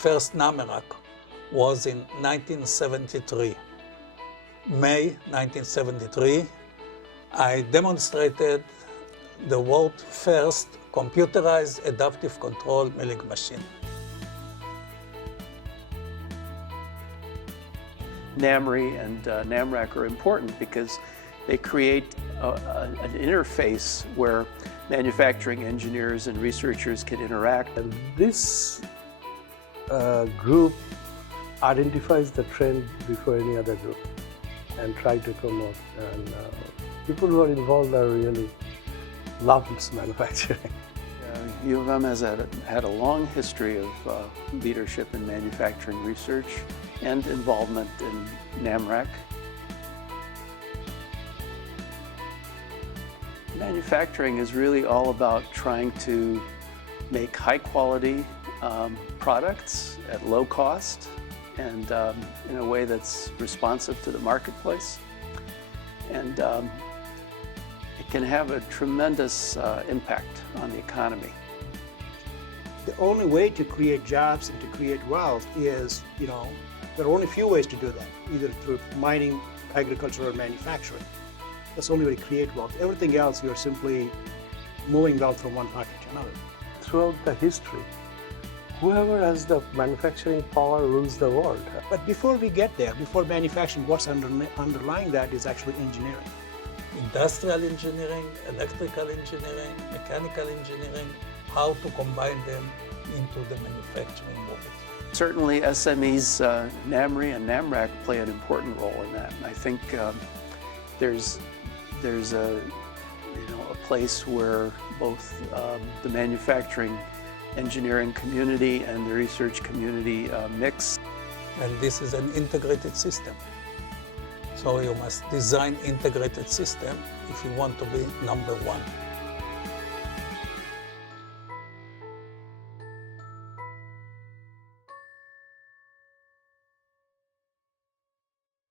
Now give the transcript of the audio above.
first NAMRC was in 1973. May 1973, I demonstrated the world's first computerized adaptive control milling machine. NAMRI and NAMRC are important because they create an interface where manufacturing engineers and researchers can interact. And this group identifies the trend before any other group and try to promote. And people who are involved are really love manufacturing. Yoram has had a long history of leadership in manufacturing research and involvement in NAMRC. Manufacturing is really all about trying to make high-quality products at low cost and in a way that's responsive to the marketplace. And it can have a tremendous impact on the economy. The only way to create jobs and to create wealth is, there are only a few ways to do that, either through mining, agriculture, or manufacturing. That's the only way to create wealth. Everything else, you're simply moving wealth from one pocket to another. Throughout the history, whoever has the manufacturing power rules the world. But before we get there, before manufacturing, what's underlying that is actually engineering. Industrial engineering, electrical engineering, mechanical engineering, how to combine them into the manufacturing world. Certainly SMEs, NAMRI and NAMRC play an important role in that. And I think there's a place where both the manufacturing engineering community and the research community mix. And this is an integrated system. So you must design integrated system if you want to be number one.